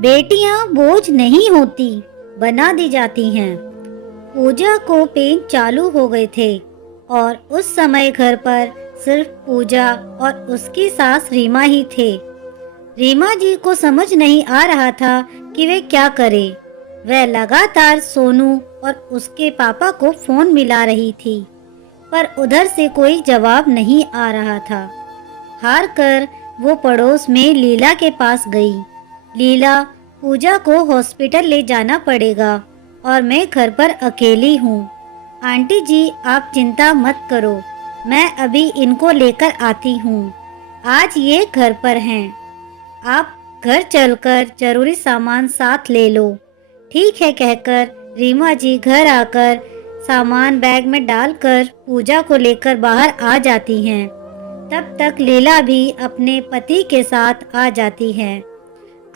बेटियां बोझ नहीं होती, बना दी जाती हैं। पूजा को पेन चालू हो गए थे और उस समय घर पर सिर्फ पूजा और उसकी सास रीमा ही थे। रीमा जी को समझ नहीं आ रहा था कि वे क्या करे। वह लगातार सोनू और उसके पापा को फोन मिला रही थी, पर उधर से कोई जवाब नहीं आ रहा था। हार कर वो पड़ोस में लीला के पास गई। लीला, पूजा को हॉस्पिटल ले जाना पड़ेगा और मैं घर पर अकेली हूँ। आंटी जी, आप चिंता मत करो, मैं अभी इनको लेकर आती हूँ। आज ये घर पर हैं। आप घर चलकर जरूरी सामान साथ ले लो। ठीक है कहकर रीमा जी घर आकर सामान बैग में डालकर पूजा को लेकर बाहर आ जाती हैं। तब तक लीला भी अपने पति के साथ आ जाती है।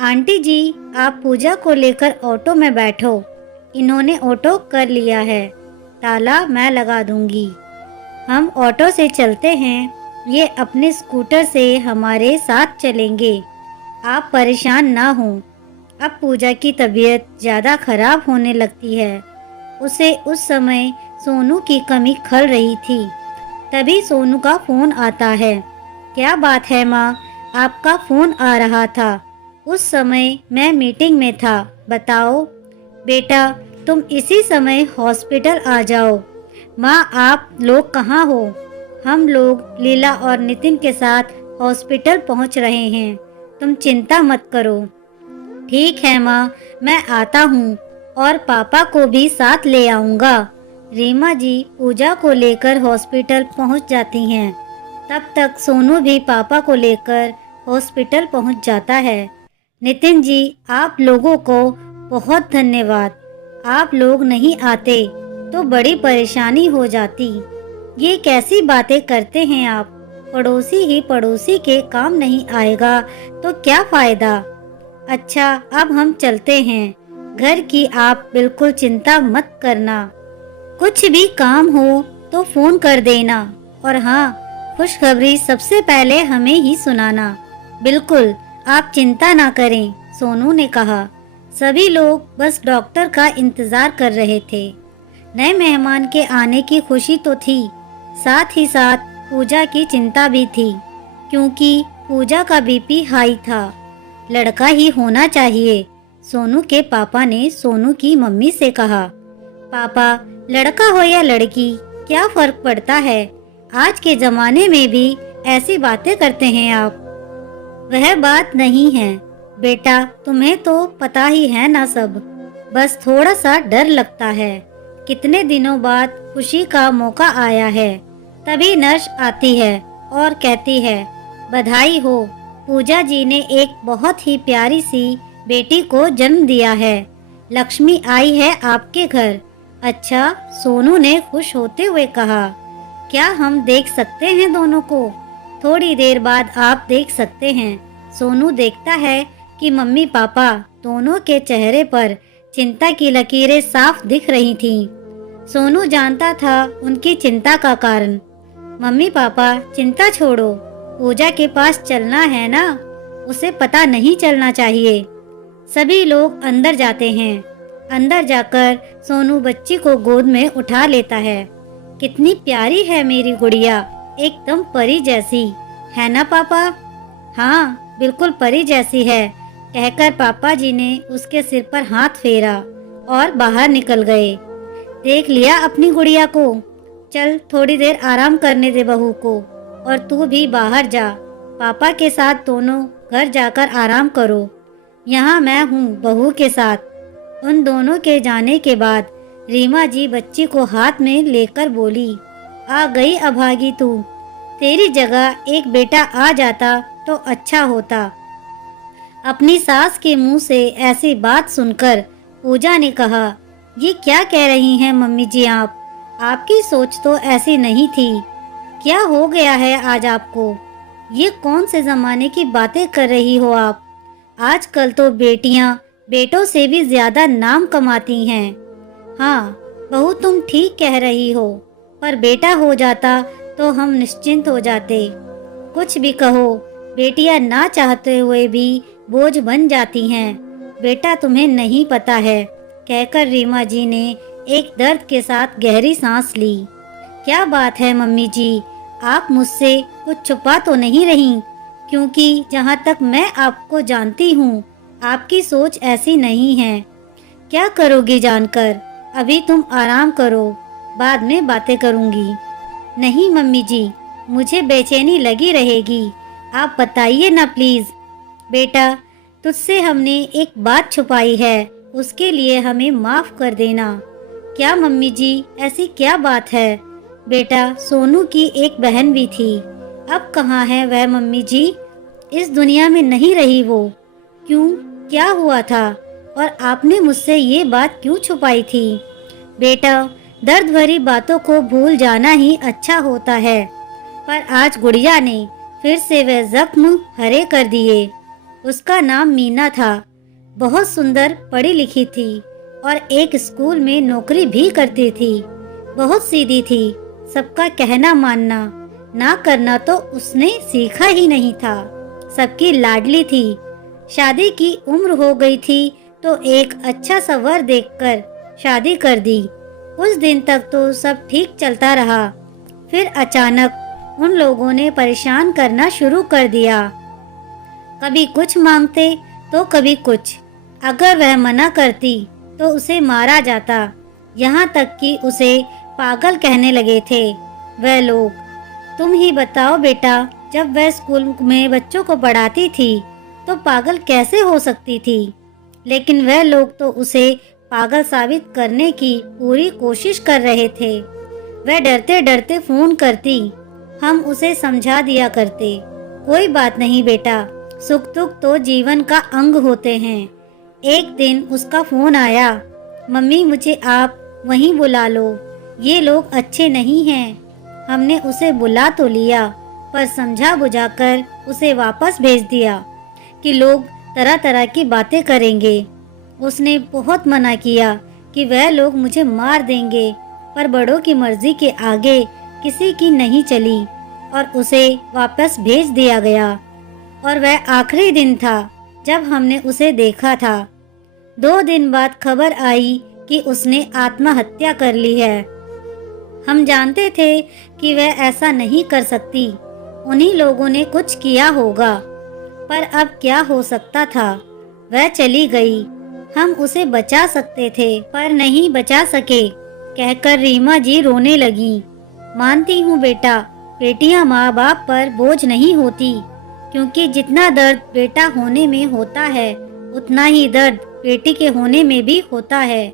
आंटी जी, आप पूजा को लेकर ऑटो में बैठो। इन्होंने ऑटो कर लिया है, ताला मैं लगा दूंगी। हम ऑटो से चलते हैं, ये अपने स्कूटर से हमारे साथ चलेंगे। आप परेशान ना हो। अब पूजा की तबीयत ज़्यादा खराब होने लगती है। उसे उस समय सोनू की कमी खल रही थी। तभी सोनू का फ़ोन आता है। क्या बात है माँ, आपका फ़ोन आ रहा था। उस समय मैं मीटिंग में था, बताओ। बेटा, तुम इसी समय हॉस्पिटल आ जाओ। माँ, आप लोग कहाँ हो? हम लोग लीला और नितिन के साथ हॉस्पिटल पहुँच रहे हैं, तुम चिंता मत करो। ठीक है माँ, मैं आता हूँ और पापा को भी साथ ले आऊँगा। रीमा जी पूजा को लेकर हॉस्पिटल पहुँच जाती हैं। तब तक सोनू भी पापा को लेकर हॉस्पिटल पहुँच जाता है। नितिन जी, आप लोगों को बहुत धन्यवाद। आप लोग नहीं आते तो बड़ी परेशानी हो जाती। ये कैसी बातें करते हैं आप? पड़ोसी ही पड़ोसी के काम नहीं आएगा तो क्या फायदा। अच्छा, अब हम चलते हैं। घर की आप बिल्कुल चिंता मत करना। कुछ भी काम हो तो फोन कर देना, और हाँ, खुशखबरी सबसे पहले हमें ही सुनाना। बिल्कुल, आप चिंता ना करें, सोनू ने कहा। सभी लोग बस डॉक्टर का इंतजार कर रहे थे। नए मेहमान के आने की खुशी तो थी, साथ ही साथ पूजा की चिंता भी थी, क्योंकि पूजा का बीपी हाई था। लड़का ही होना चाहिए, सोनू के पापा ने सोनू की मम्मी से कहा। पापा, लड़का हो या लड़की, क्या फर्क पड़ता है? आज के जमाने में भी ऐसी बातें करते हैं आप। वह बात नहीं है बेटा, तुम्हें तो पता ही है ना सब। बस थोड़ा सा डर लगता है। कितने दिनों बाद खुशी का मौका आया है। तभी नर्स आती है और कहती है, बधाई हो, पूजा जी ने एक बहुत ही प्यारी सी बेटी को जन्म दिया है। लक्ष्मी आई है आपके घर। अच्छा, सोनू ने खुश होते हुए कहा। क्या हम देख सकते हैं दोनों को? थोड़ी देर बाद आप देख सकते हैं। सोनू देखता है कि मम्मी पापा दोनों के चेहरे पर चिंता की लकीरें साफ दिख रही थीं। सोनू जानता था उनकी चिंता का कारण। मम्मी पापा, चिंता छोड़ो, पूजा के पास चलना है ना, उसे पता नहीं चलना चाहिए। सभी लोग अंदर जाते हैं। अंदर जाकर सोनू बच्ची को गोद में उठा लेता है। कितनी प्यारी है मेरी गुड़िया, एकदम परी जैसी, है ना पापा? हाँ, बिल्कुल परी जैसी है, कहकर पापा जी ने उसके सिर पर हाथ फेरा और बाहर निकल गए। देख लिया अपनी गुड़िया को? चल थोड़ी देर आराम करने दे बहू को, और तू भी बाहर जा। पापा के साथ दोनों घर जाकर आराम करो। यहाँ मैं हूँ बहू के साथ। उन दोनों के जाने के बाद रीमा जी बच्ची को हाथ में लेकर बोली, आ गई अभागी तू। तेरी जगह एक बेटा आ जाता तो अच्छा होता। अपनी सास के मुंह से ऐसी बात सुनकर पूजा ने कहा, ये क्या कह रही हैं मम्मी जी आप? आपकी सोच तो ऐसी नहीं थी। क्या हो गया है आज आपको? ये कौन से जमाने की बातें कर रही हो आप? आजकल तो बेटियां बेटों से भी ज्यादा नाम कमाती हैं। हाँ बहू, तुम ठीक कह रही हो, पर बेटा हो जाता तो हम निश्चिंत हो जाते। कुछ भी कहो, बेटियां ना चाहते हुए भी बोझ बन जाती हैं। बेटा तुम्हें नहीं पता है, कहकर रीमा जी ने एक दर्द के साथ गहरी सांस ली। क्या बात है मम्मी जी, आप मुझसे कुछ छुपा तो नहीं रही? क्योंकि जहाँ तक मैं आपको जानती हूँ, आपकी सोच ऐसी नहीं है। क्या करोगी जानकर? अभी तुम आराम करो, बाद में बातें करूँगी। नहीं मम्मी जी, मुझे बेचैनी लगी रहेगी, आप बताइए ना प्लीज़। बेटा, तुझसे हमने एक बात छुपाई है, उसके लिए हमें माफ़ कर देना। क्या मम्मी जी, ऐसी क्या बात है? बेटा, सोनू की एक बहन भी थी, अब कहाँ है वह मम्मी जी? इस दुनिया में नहीं रही वो। क्यों, क्या हुआ था? और आपने मुझसे ये बात क्यों छुपाई थी? बेटा, दर्द भरी बातों को भूल जाना ही अच्छा होता है, पर आज गुड़िया ने फिर से वह जख्म हरे कर दिए। उसका नाम मीना था, बहुत सुंदर पढ़ी लिखी थी और एक स्कूल में नौकरी भी करती थी। बहुत सीधी थी, सबका कहना मानना, ना करना तो उसने सीखा ही नहीं था। सबकी लाडली थी। शादी की उम्र हो गई थी तो एक अच्छा सा वर देखकर शादी कर दी। उस दिन तक तो सब ठीक चलता रहा, फिर अचानक उन लोगों ने परेशान करना शुरू कर दिया। कभी कुछ मांगते तो कभी कुछ। अगर वह मना करती तो उसे मारा जाता, यहाँ तक कि उसे पागल कहने लगे थे वह लोग। तुम ही बताओ बेटा, जब वह स्कूल में बच्चों को पढ़ाती थी तो पागल कैसे हो सकती थी? लेकिन वह लोग तो उसे पागल साबित करने की पूरी कोशिश कर रहे थे। वह डरते डरते फोन करती, हम उसे समझा दिया करते, कोई बात नहीं बेटा, सुख दुख तो जीवन का अंग होते हैं। एक दिन उसका फोन आया, मम्मी मुझे आप वहीं बुला लो, ये लोग अच्छे नहीं हैं। हमने उसे बुला तो लिया, पर समझा बुझाकर उसे वापस भेज दिया कि लोग तरह तरह की बातें करेंगे। उसने बहुत मना किया कि वह लोग मुझे मार देंगे, पर बड़ों की मर्जी के आगे किसी की नहीं चली और उसे वापस भेज दिया गया। और वह आखिरी दिन था जब हमने उसे देखा था। 2 दिन बाद खबर आई कि उसने आत्महत्या कर ली है। हम जानते थे कि वह ऐसा नहीं कर सकती, उन्हीं लोगों ने कुछ किया होगा, पर अब क्या हो सकता था? वह चली गई, हम उसे बचा सकते थे पर नहीं बचा सके, कहकर रीमा जी रोने लगी। मानती हूँ बेटा, बेटियां माँ बाप पर बोझ नहीं होती, क्योंकि जितना दर्द बेटा होने में होता है उतना ही दर्द बेटी के होने में भी होता है।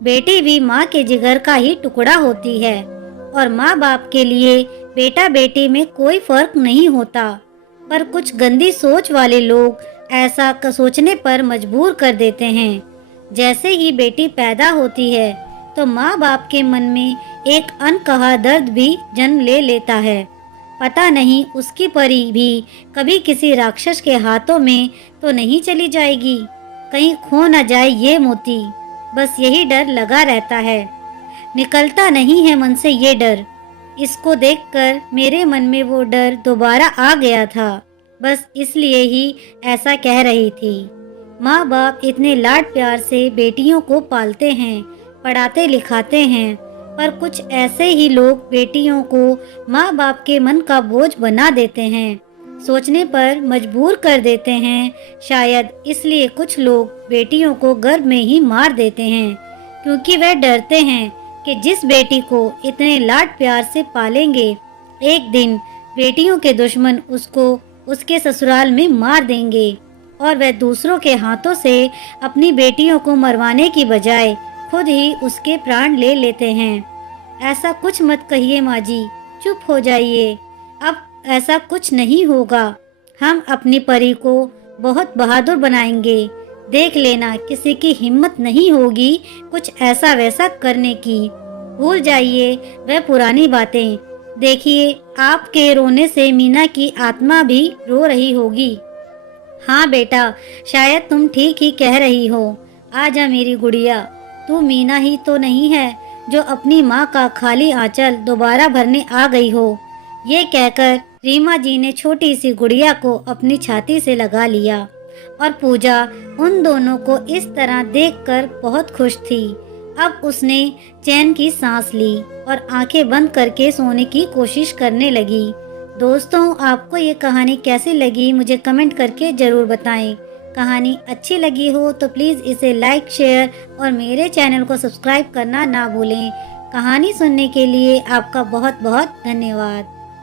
बेटी भी माँ के जिगर का ही टुकड़ा होती है और माँ बाप के लिए बेटा बेटी में कोई फर्क नहीं होता। पर कुछ गंदी सोच वाले लोग ऐसा सोचने पर मजबूर कर देते हैं। जैसे ही बेटी पैदा होती है तो माँ बाप के मन में एक अनकहा दर्द भी जन्म ले लेता है। पता नहीं उसकी परी भी कभी किसी राक्षस के हाथों में तो नहीं चली जाएगी, कहीं खो न जाए ये मोती। बस यही डर लगा रहता है, निकलता नहीं है मन से ये डर। इसको देखकर मेरे मन में वो डर दोबारा आ गया था, बस इसलिए ही ऐसा कह रही थी। माँ बाप इतने लाड प्यार से बेटियों को पालते हैं, पढ़ाते लिखाते हैं, पर कुछ ऐसे ही लोग बेटियों को माँ बाप के मन का बोझ बना देते हैं, सोचने पर मजबूर कर देते हैं। शायद इसलिए कुछ लोग बेटियों को गर्भ में ही मार देते हैं, क्योंकि वह डरते हैं कि जिस बेटी को इतने लाड प्यार से पालेंगे, एक दिन बेटियों के दुश्मन उसको उसके ससुराल में मार देंगे और वह दूसरों के हाथों से अपनी बेटियों को मरवाने की बजाय खुद ही उसके प्राण ले लेते हैं। ऐसा कुछ मत कहिए माँ जी, चुप हो जाइए, अब ऐसा कुछ नहीं होगा। हम अपनी परी को बहुत बहादुर बनाएंगे, देख लेना किसी की हिम्मत नहीं होगी कुछ ऐसा वैसा करने की। भूल जाइए वह पुरानी बातें, देखिए आपके रोने से मीना की आत्मा भी रो रही होगी। हाँ बेटा, शायद तुम ठीक ही कह रही हो। आजा मेरी गुड़िया, तू मीना ही तो नहीं है जो अपनी माँ का खाली आंचल दोबारा भरने आ गई हो। ये कहकर रीमा जी ने छोटी सी गुड़िया को अपनी छाती से लगा लिया और पूजा उन दोनों को इस तरह देखकर बहुत खुश थी। अब उसने चैन की सांस ली और आंखें बंद करके सोने की कोशिश करने लगी। दोस्तों, आपको ये कहानी कैसी लगी मुझे कमेंट करके ज़रूर बताएं। कहानी अच्छी लगी हो तो प्लीज़ इसे लाइक, शेयर और मेरे चैनल को सब्सक्राइब करना ना भूलें। कहानी सुनने के लिए आपका बहुत बहुत धन्यवाद।